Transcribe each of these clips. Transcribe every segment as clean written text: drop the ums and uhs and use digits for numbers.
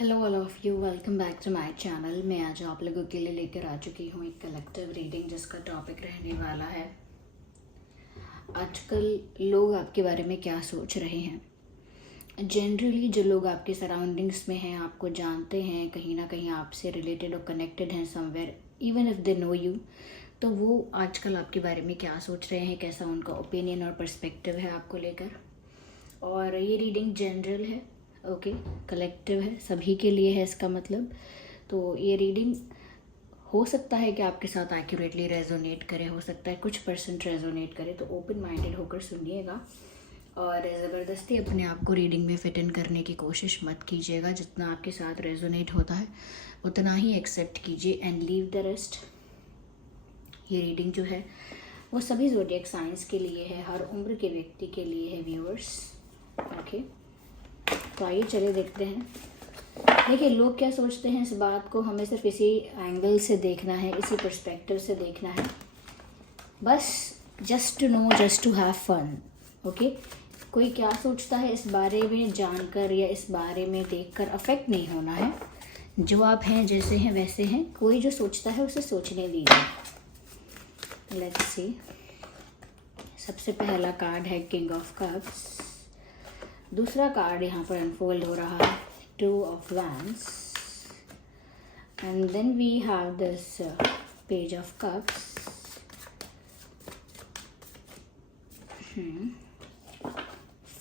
Hello all of you, welcome back to my channel. मैं आज आप लोगों के लिए लेकर आ चुकी हूँ एक कलेक्टिव रीडिंग जिसका टॉपिक रहने वाला है आजकल लोग आपके बारे में क्या सोच रहे हैं। जनरली जो लोग आपके सराउंडिंग्स में हैं, आपको जानते हैं, कहीं ना कहीं आपसे रिलेटेड और कनेक्टेड हैं somewhere, even if they know you, तो वो आजकल आपके बारे में क्या सोच रहे हैं, कैसा उनका ओपिनियन और पर्सपेक्टिव है आपको लेकर। और ये रीडिंग जनरल है, ओके, कलेक्टिव है, सभी के लिए है इसका मतलब। तो ये रीडिंग हो सकता है कि आपके साथ एक्यूरेटली रेजोनेट करे, हो सकता है कुछ परसेंट रेजोनेट करे, तो ओपन माइंडेड होकर सुनिएगा और ज़बरदस्ती अपने आप को रीडिंग में फिट इन करने की कोशिश मत कीजिएगा। जितना आपके साथ रेजोनेट होता है उतना ही एक्सेप्ट कीजिए एंड लीव द रेस्ट। ये रीडिंग जो है वो सभी ज़ोडिएक साइंस के लिए है, हर उम्र के व्यक्ति के लिए है व्यूअर्स, ओके। तो आइए चले देखते हैं। देखिए, लोग क्या सोचते हैं इस बात को हमें सिर्फ इसी एंगल से देखना है, इसी पर्सपेक्टिव से देखना है, बस just to know, just to have fun, okay. कोई क्या सोचता है इस बारे में जानकर या इस बारे में देखकर अफेक्ट नहीं होना है। जो आप हैं, जैसे हैं वैसे हैं। कोई जो सोचता है उसे सोचने दीजिए। Let's see. सबसे पहला कार्ड है किंग ऑफ कप्स। दूसरा कार्ड यहाँ पर अनफोल्ड हो रहा है, two of wands, and then we have this page of cups,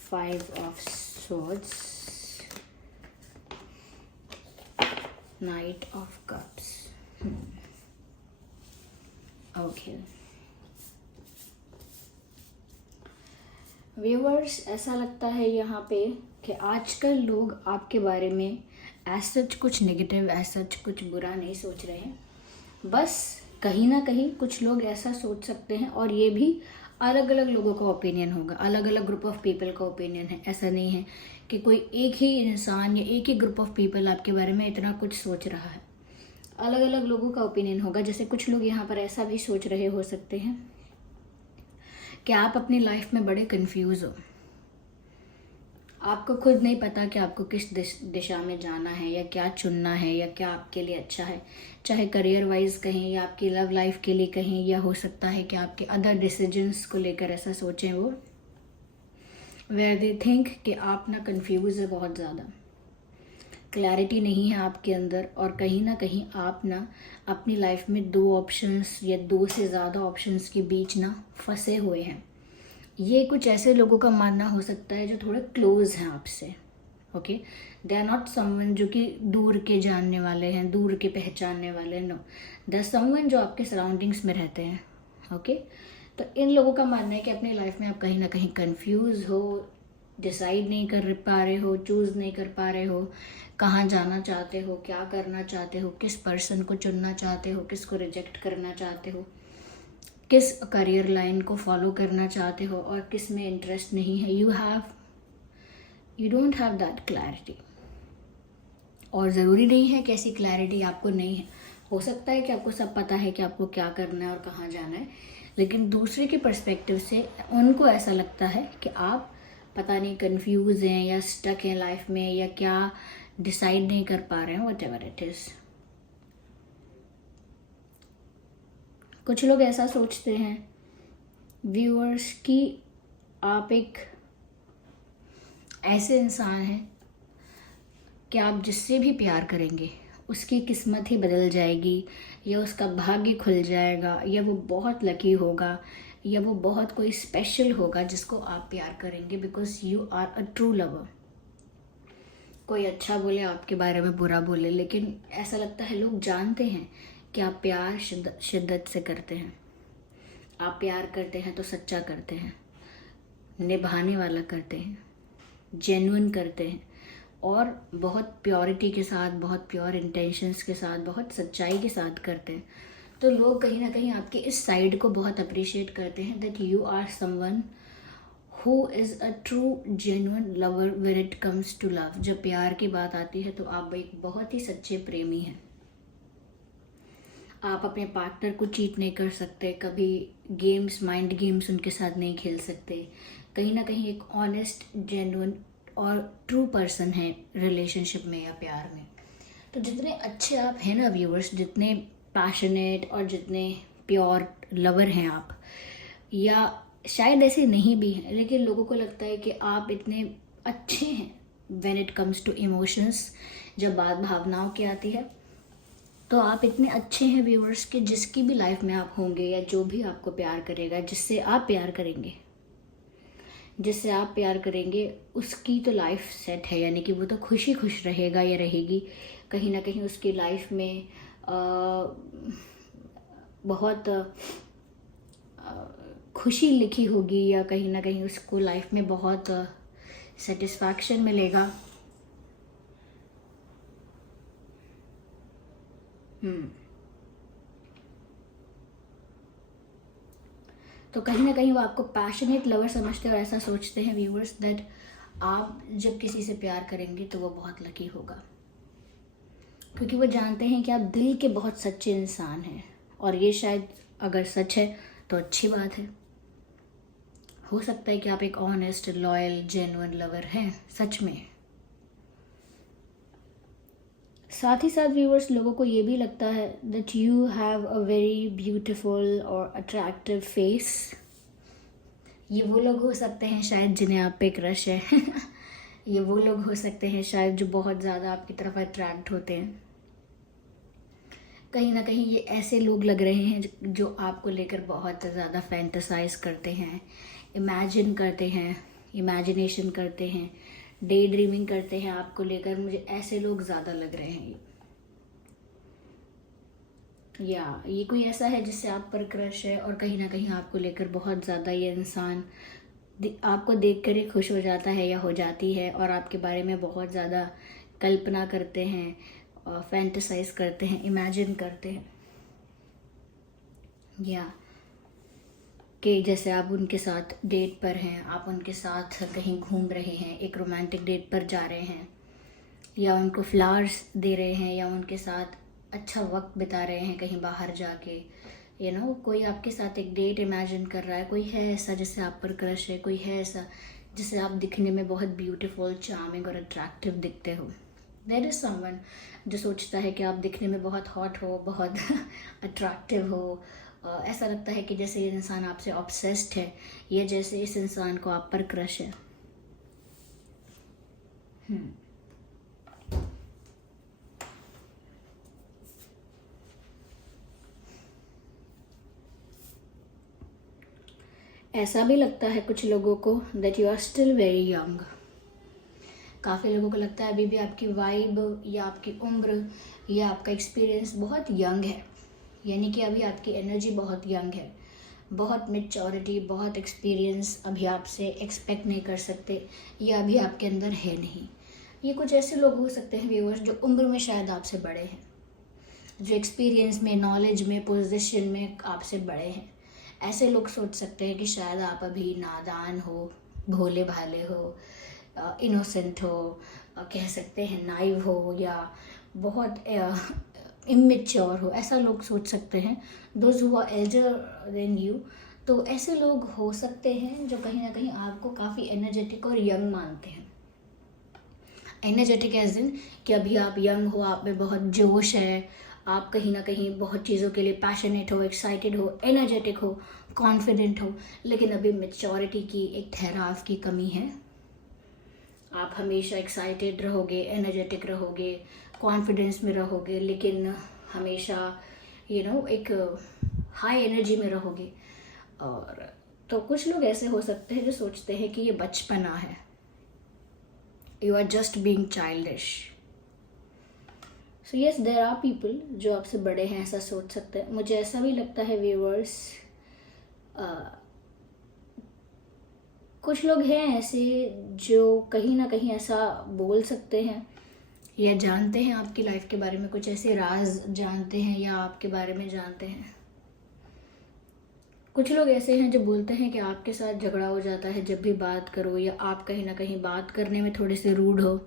five of swords, knight of cups, okay. Viewers, ऐसा लगता है यहाँ पे कि आजकल लोग आपके बारे में एज सच कुछ नेगेटिव, एज सच कुछ बुरा नहीं सोच रहे हैं। बस कहीं ना कहीं कुछ लोग ऐसा सोच सकते हैं, और ये भी अलग अलग लोगों का ओपिनियन होगा, अलग अलग ग्रुप ऑफ पीपल का ओपिनियन है। ऐसा नहीं है कि कोई एक ही इंसान या एक ही ग्रुप ऑफ पीपल आपके बारे में इतना कुछ सोच रहा है। अलग अलग लोगों का ओपिनियन होगा। जैसे कुछ लोग यहाँ पर ऐसा भी सोच रहे हो सकते हैं कि आप अपनी लाइफ में बड़े कंफ्यूज हो, आपको खुद नहीं पता कि आपको किस दिशा में जाना है या क्या चुनना है या क्या आपके लिए अच्छा है। चाहे करियर वाइज कहें या आपकी लव लाइफ के लिए कहें, या हो सकता है कि आपके अदर डिसीजंस को लेकर ऐसा सोचें वो, वेयर दे थिंक कि आप ना कंफ्यूज है, बहुत ज़्यादा क्लैरिटी नहीं है आपके अंदर, और कहीं ना कहीं आप ना अपनी लाइफ में दो ऑप्शंस या दो से ज़्यादा ऑप्शंस के बीच ना फंसे हुए हैं। ये कुछ ऐसे लोगों का मानना हो सकता है जो थोड़े क्लोज हैं आपसे, okay. They are not someone जो कि दूर के जानने वाले हैं, दूर के पहचानने वाले हैं, नो, द समवन जो आपके सराउंडिंग्स में रहते हैं, ओके। तो इन लोगों का मानना है कि अपनी लाइफ में आप कहीं ना कहीं कंफ्यूज हो, डिसाइड नहीं कर पा रहे हो, चूज़ नहीं कर पा रहे हो, कहाँ जाना चाहते हो, क्या करना चाहते हो, किस पर्सन को चुनना चाहते हो, किसको रिजेक्ट करना चाहते हो, किस करियर लाइन को फॉलो करना चाहते हो और किस में इंटरेस्ट नहीं है। You don't have that clarity. और ज़रूरी नहीं है कि ऐसी क्लैरिटी आपको नहीं है। हो सकता है कि आपको सब पता है कि आपको क्या करना है और कहाँ जाना है, लेकिन दूसरे के पर्सपेक्टिव से उनको ऐसा लगता है कि आप पता नहीं कंफ्यूज हैं या स्टक हैं लाइफ में, या क्या डिसाइड नहीं कर पा रहे हैं, वट एवर इट इज़। कुछ लोग ऐसा सोचते हैं व्यूअर्स कि आप एक ऐसे इंसान हैं कि आप जिससे भी प्यार करेंगे उसकी किस्मत ही बदल जाएगी, या उसका भाग्य खुल जाएगा, या वो बहुत लकी होगा, या वो बहुत कोई स्पेशल होगा जिसको आप प्यार करेंगे, because you are a true lover. कोई अच्छा बोले आपके बारे में, बुरा बोले, लेकिन ऐसा लगता है लोग जानते हैं कि आप प्यार शिद्दत से करते हैं। आप प्यार करते हैं तो सच्चा करते हैं, निभाने वाला करते हैं, जेन्युइन करते हैं, और बहुत प्योरिटी के साथ, बहुत प्योर इंटेंशंस के साथ, बहुत सच्चाई के साथ करते हैं। तो लोग कहीं ना कहीं आपके इस साइड को बहुत अप्रिशिएट करते हैं, that you are someone who is a true genuine lover when it comes to love. जब प्यार की बात आती है तो आप एक बहुत ही सच्चे प्रेमी हैं। आप अपने पार्टनर को चीट नहीं कर सकते, कभी गेम्स, माइंड गेम्स उनके साथ नहीं खेल सकते। कहीं ना कहीं एक ऑनेस्ट, जेन्युइन और ट्रू पर्सन है रिलेशनशिप में या प्यार में। तो जितने अच्छे आप हैं ना व्यूअर्स, जितने पैशनेट और जितने प्योर लवर हैं आप, या शायद ऐसे नहीं भी हैं, लेकिन लोगों को लगता है कि आप इतने अच्छे हैं when it comes to emotions, जब बात भावनाओं की आती है, तो आप इतने अच्छे हैं व्यूअर्स कि जिसकी भी लाइफ में आप होंगे या जो भी आपको प्यार करेगा, जिससे आप प्यार करेंगे उसकी तो लाइफ सेट है, यानी कि वो तो खुश रहेगा या रहेगी। कहीं ना कहीं उसकी लाइफ में बहुत खुशी लिखी होगी, या कहीं ना कहीं उसको लाइफ में बहुत सेटिस्फैक्शन मिलेगा। तो कहीं ना कहीं वो आपको पैशनेट लवर समझते हैं और ऐसा सोचते हैं व्यूअर्स दैट आप जब किसी से प्यार करेंगे तो वो बहुत लकी होगा, क्योंकि वो जानते हैं कि आप दिल के बहुत सच्चे इंसान हैं। और ये शायद अगर सच है तो अच्छी बात है। हो सकता है कि आप एक ऑनेस्ट, लॉयल, जेन्युइन लवर हैं सच में। साथ ही साथ व्यूअर्स, लोगों को ये भी लगता है that you have a very beautiful और अट्रैक्टिव फेस। ये वो लोग हो सकते हैं शायद जिन्हें आप पे क्रश है ये वो लोग हो सकते हैं शायद जो बहुत ज़्यादा आपकी तरफ अट्रैक्ट होते हैं। कहीं ना कहीं ये ऐसे लोग लग रहे हैं जो आपको लेकर बहुत ज़्यादा फैंटसाइज करते हैं, इमेजिन करते हैं, इमेजिनेशन करते हैं, डे ड्रीमिंग करते हैं आपको लेकर। मुझे ऐसे लोग ज़्यादा लग रहे हैं या ये कोई ऐसा है जिससे आप पर क्रश है और कहीं ना कहीं आपको लेकर बहुत ज़्यादा ये इंसान आपको देख कर ही खुश हो जाता है या हो जाती है, और आपके बारे में बहुत ज़्यादा कल्पना करते हैं, फैंटसाइज करते हैं, इमेजिन करते हैं। या कि जैसे आप उनके साथ डेट पर हैं, आप उनके साथ कहीं घूम रहे हैं, एक रोमांटिक डेट पर जा रहे हैं, या उनको फ्लावर्स दे रहे हैं, या उनके साथ अच्छा वक्त बिता रहे हैं कहीं बाहर जाके। कोई आपके साथ एक डेट इमेजिन कर रहा है, कोई है ऐसा जिससे आप पर क्रश है, कोई है ऐसा जिससे आप दिखने में बहुत ब्यूटीफुल, चार्मिंग और अट्रैक्टिव दिखते हो। देयर इज़ समवन जो सोचता है कि आप दिखने में बहुत हॉट हो, बहुत अट्रैक्टिव हो। ऐसा लगता है कि जैसे ये इंसान आपसे ऑब्सेस्ड है, या जैसे इस इंसान को आप पर क्रश है। ऐसा भी लगता है कुछ लोगों को that you are still very young. काफ़ी लोगों को लगता है अभी भी आपकी वाइब या आपकी उम्र या आपका एक्सपीरियंस बहुत यंग है, यानी कि अभी आपकी एनर्जी बहुत यंग है, बहुत मैच्योरिटी, बहुत एक्सपीरियंस अभी आपसे एक्सपेक्ट नहीं कर सकते, या अभी आपके अंदर है नहीं। ये कुछ ऐसे लोग हो सकते हैं व्यूअर्स जो उम्र में शायद आपसे बड़े हैं, जो एक्सपीरियंस में, नॉलेज में, पोजीशन में आपसे बड़े हैं। ऐसे लोग सोच सकते हैं कि शायद आप अभी नादान हो, भोले भाले हो, इनोसेंट हो, कह सकते हैं नाइव हो, या बहुत इमेच्योर हो। ऐसा लोग सोच सकते हैं, those who are elder than you. तो ऐसे लोग हो सकते हैं जो कहीं ना कहीं आपको काफ़ी एनर्जेटिक और यंग मानते हैं। एनर्जेटिक एज इन कि अभी आप यंग हो, आप में बहुत जोश है, आप कहीं ना कहीं बहुत चीज़ों के लिए पैशनेट हो, एक्साइटेड हो, एनर्जेटिक हो, कॉन्फिडेंट हो, लेकिन अभी मैच्योरिटी की, एक ठहराव की कमी है। आप हमेशा एक्साइटेड रहोगे, एनर्जेटिक रहोगे, कॉन्फिडेंस में रहोगे, लेकिन हमेशा एक हाई एनर्जी में रहोगे। और तो कुछ लोग ऐसे हो सकते हैं जो सोचते हैं कि ये बचपना है, you are just being childish. So yes, there are people जो आपसे बड़े हैं, ऐसा सोच सकते हैं। मुझे ऐसा भी लगता है व्यूअर्स, कुछ लोग हैं ऐसे जो कहीं ना कहीं ऐसा बोल सकते हैं या जानते हैं आपकी लाइफ के बारे में, कुछ ऐसे राज जानते हैं या आपके बारे में जानते हैं। कुछ लोग ऐसे हैं जो बोलते हैं कि आपके साथ झगड़ा हो जाता है जब भी बात करो, या आप कहीं ना कहीं बात करने में थोड़े से रूड हो,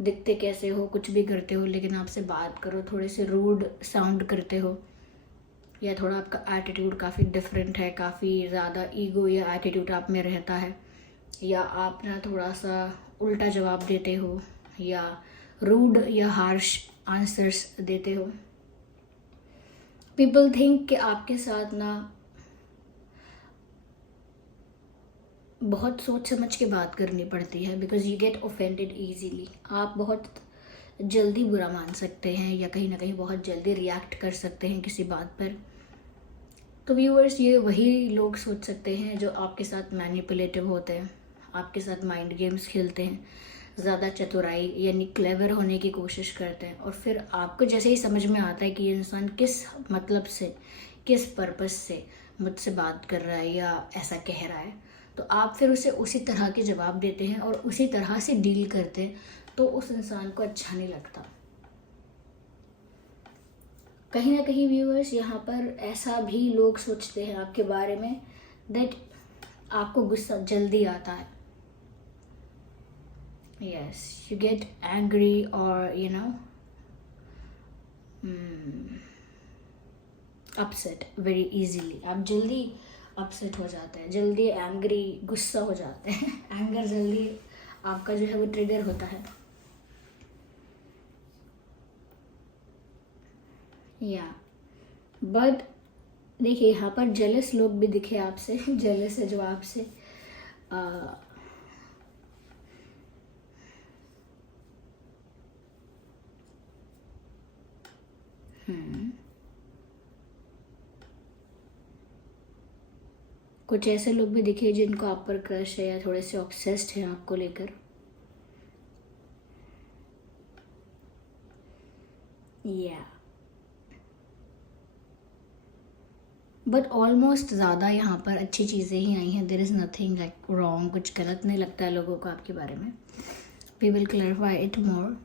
दिखते कैसे हो, कुछ भी करते हो, लेकिन आपसे बात करो थोड़े से रूड साउंड करते हो, या थोड़ा आपका एटीट्यूड काफ़ी डिफरेंट है, काफ़ी ज़्यादा ईगो या एटीट्यूड आप में रहता है, या आप ना थोड़ा सा उल्टा जवाब देते हो या रूड या हार्श आंसर्स देते हो। पीपल थिंक कि आपके साथ ना बहुत सोच समझ के बात करनी पड़ती है, because you get offended easily. आप बहुत जल्दी बुरा मान सकते हैं या कहीं ना कहीं बहुत जल्दी रिएक्ट कर सकते हैं किसी बात पर। तो व्यूअर्स, ये वही लोग सोच सकते हैं जो आपके साथ मैनिपुलेटिव होते हैं, आपके साथ माइंड गेम्स खेलते हैं, ज़्यादा चतुराई यानी क्लेवर होने की कोशिश करते हैं, और फिर आपको जैसे ही समझ में आता है कि ये इंसान किस मतलब से, किस पर्पस से मुझसे बात कर रहा है या ऐसा कह रहा है, तो आप फिर उसे उसी तरह के जवाब देते हैं और उसी तरह से डील करते हैं। तो उस इंसान को अच्छा नहीं लगता। कहीं ना कहीं व्यूअर्स, यहाँ पर ऐसा भी लोग सोचते हैं आपके बारे में दैट आपको गुस्सा जल्दी आता है। यस, यू गेट एंग्री और अपसेट वेरी इजीली। आप जल्दी अपसेट हो जाते हैं, जल्दी एंग्री, गुस्सा हो जाते हैं। एंगर जल्दी आपका जो है वो ट्रिगर होता है। या बट देखिए, यहाँ पर जेलस लोग भी दिखे आपसे। जेलस है जो आपसे कुछ ऐसे लोग भी दिखे जिनको आप पर क्रश है या थोड़े से ऑब्सेस्ड हैं आपको लेकर। या बट ऑलमोस्ट ज़्यादा यहाँ पर अच्छी चीज़ें ही आई हैं। There is nothing like wrong, कुछ गलत नहीं लगता है लोगों को आपके बारे में। We will clarify it more.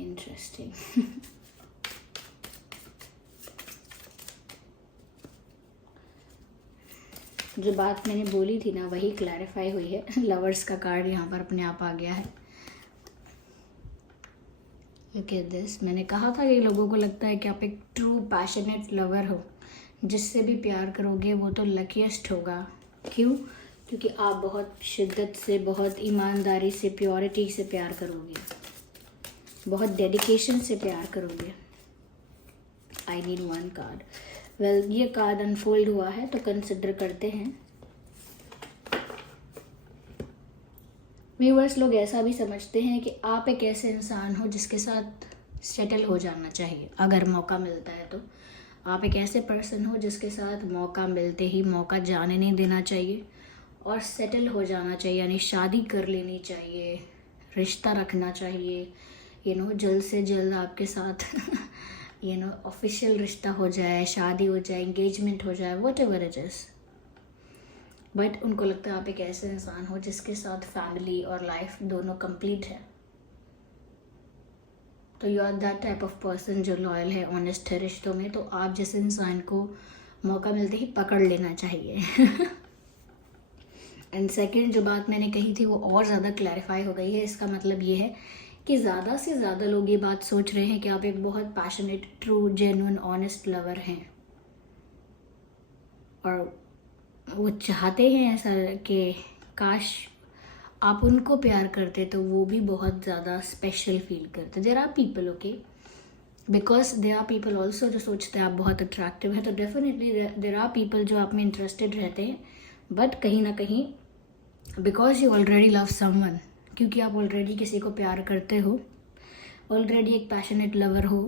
Interesting. जो बात मैंने बोली थी ना वही क्लैरिफाई हुई है। लवर्स का कार्ड यहाँ पर अपने आप आ गया है। Look at this. मैंने कहा था कि लोगों को लगता है कि आप एक ट्रू पैशनेट लवर हो, जिससे भी प्यार करोगे वो तो लकीएस्ट होगा। क्यों? क्योंकि आप बहुत शिद्दत से, बहुत ईमानदारी से, प्योरिटी से प्यार करोगे, बहुत डेडिकेशन से प्यार करोगे। I need one card. Well, ये कार्ड अनफोल्ड हुआ है तो कंसिडर करते हैं। व्यूअर्स, लोग ऐसा भी समझते हैं कि आप एक ऐसे इंसान हो जिसके साथ सेटल हो जाना चाहिए अगर मौका मिलता है तो। आप एक ऐसे पर्सन हो जिसके साथ मौका मिलते ही मौका जाने नहीं देना चाहिए और सेटल हो जाना चाहिए, यानी शादी कर लेनी चाहिए, रिश्ता रखना चाहिए। जल्द से जल्द आपके साथ ऑफिशियल रिश्ता हो जाए, शादी हो जाए, एंगेजमेंट हो जाए, what ever it is. But उनको लगता है आप एक ऐसे इंसान हो जिसके साथ फैमिली और लाइफ दोनों कंप्लीट है। तो you are that type of person जो लॉयल है, ऑनेस्ट है रिश्तों में। तो आप जैसे इंसान को मौका मिलते ही पकड़ लेना चाहिए। एंड सेकेंड, जो बात मैंने कही थी वो और ज़्यादा क्लैरिफाई हो गई है। इसका मतलब ये है कि ज़्यादा से ज़्यादा लोग ये बात सोच रहे हैं कि आप एक बहुत passionate, true, genuine, honest lover हैं, और वो चाहते हैं ऐसा कि काश आप उनको प्यार करते तो वो भी बहुत ज़्यादा स्पेशल फील करते। There are people, okay, because there are people also जो सोचते हैं आप बहुत अट्रैक्टिव है, तो डेफिनेटली देयर आर पीपल जो आप में इंटरेस्टेड रहते हैं। बट कहीं ना कहीं because you already love someone, क्योंकि आप ऑलरेडी किसी को प्यार करते हो, ऑलरेडी एक पैशनेट लवर हो,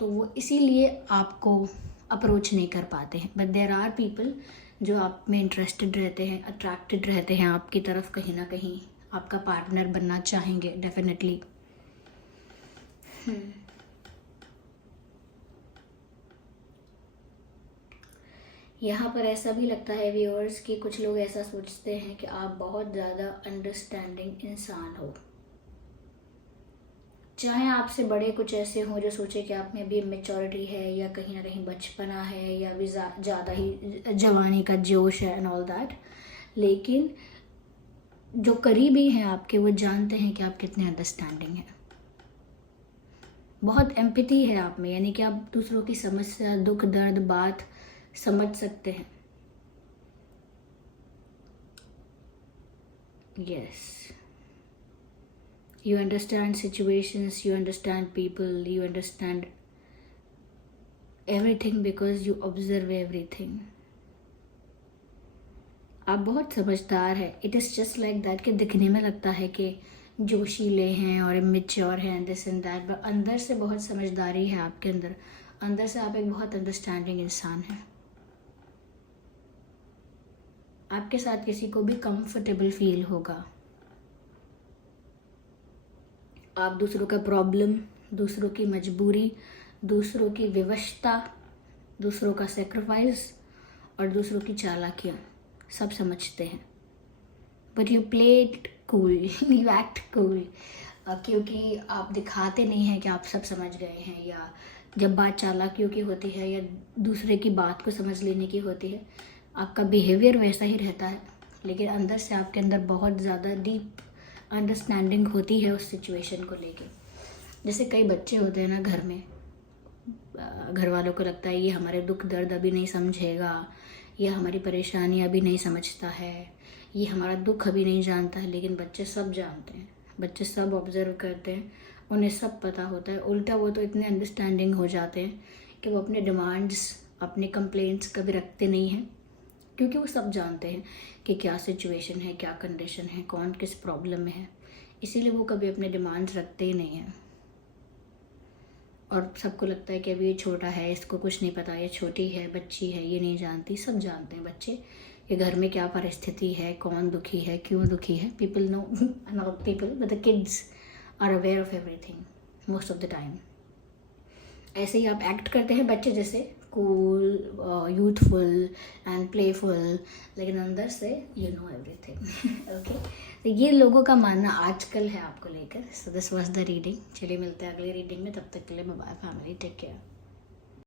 तो वो इसीलिए आपको अप्रोच नहीं कर पाते हैं। बट देयर आर पीपल जो आप में इंटरेस्टेड रहते हैं, अट्रैक्टेड रहते हैं आपकी तरफ, कहीं ना कहीं आपका पार्टनर बनना चाहेंगे डेफिनेटली। यहाँ पर ऐसा भी लगता है व्यूअर्स कि कुछ लोग ऐसा सोचते हैं कि आप बहुत ज़्यादा अंडरस्टैंडिंग इंसान हो। चाहे आपसे बड़े कुछ ऐसे हों जो सोचे कि आप में अभी मेच्योरिटी है या कहीं ना कहीं बचपना है या भी ज़्यादा ही जवानी का जोश है एंड ऑल दैट, लेकिन जो करीबी हैं आपके वो जानते हैं कि आप कितने अंडरस्टैंडिंग हैं। बहुत एम्पैथी है आप में, यानी कि आप दूसरों की समस्या, दुख, दर्द, बात समझ सकते हैं। Yes, you understand situations, you understand people, you understand everything because you observe everything. आप बहुत समझदार है। It is just like that कि दिखने में लगता है कि जोशीले हैं और मेच्योर हैं दिस एंड दैट, बट अंदर से बहुत समझदारी है आपके अंदर। अंदर से आप एक बहुत अंडरस्टैंडिंग इंसान हैं। आपके साथ किसी को भी कंफर्टेबल फील होगा। आप दूसरों का प्रॉब्लम, दूसरों की मजबूरी, दूसरों की विवशता, दूसरों का सेक्रीफाइस और दूसरों की चालाकियाँ सब समझते हैं। But you play it cool, you act cool, क्योंकि आप दिखाते नहीं हैं कि आप सब समझ गए हैं। या जब बात चालाकियों की होती है या दूसरे की बात को समझ लेने की होती है, आपका बिहेवियर वैसा ही रहता है, लेकिन अंदर से आपके अंदर बहुत ज़्यादा डीप अंडरस्टैंडिंग होती है उस सिचुएशन को लेके। जैसे कई बच्चे होते हैं ना घर में, घर वालों को लगता है ये हमारे दुख दर्द अभी नहीं समझेगा, ये हमारी परेशानी अभी नहीं समझता है, ये हमारा दुख अभी नहीं जानता है, लेकिन बच्चे सब जानते हैं। बच्चे सब ऑब्जर्व करते हैं, उन्हें सब पता होता है। उल्टा वो तो इतने अंडरस्टैंडिंग हो जाते हैं कि वो अपने डिमांड्स, अपने कंप्लेंट्स कभी रखते नहीं हैं, क्योंकि वो सब जानते हैं कि क्या सिचुएशन है, क्या कंडीशन है, कौन किस प्रॉब्लम में है। इसीलिए वो कभी अपने डिमांड्स रखते ही नहीं हैं। और सबको लगता है कि अभी ये छोटा है, इसको कुछ नहीं पता, ये छोटी है, बच्ची है, ये नहीं जानती। सब जानते हैं बच्चे कि घर में क्या परिस्थिति है, कौन दुखी है, क्यों दुखी है। People no, not people but the kids are aware of everything most of the time. ऐसे ही आप एक्ट करते हैं बच्चे जैसे, कूल, यूथफुल एंड प्लेफुल, लेकिन अंदर से यू नो एवरीथिंग। ओके, तो ये लोगों का मानना आजकल है आपको लेकर। So this was the reading. चलिए मिलते हैं अगली रीडिंग में, तब तक के लिए bye bye family, take care.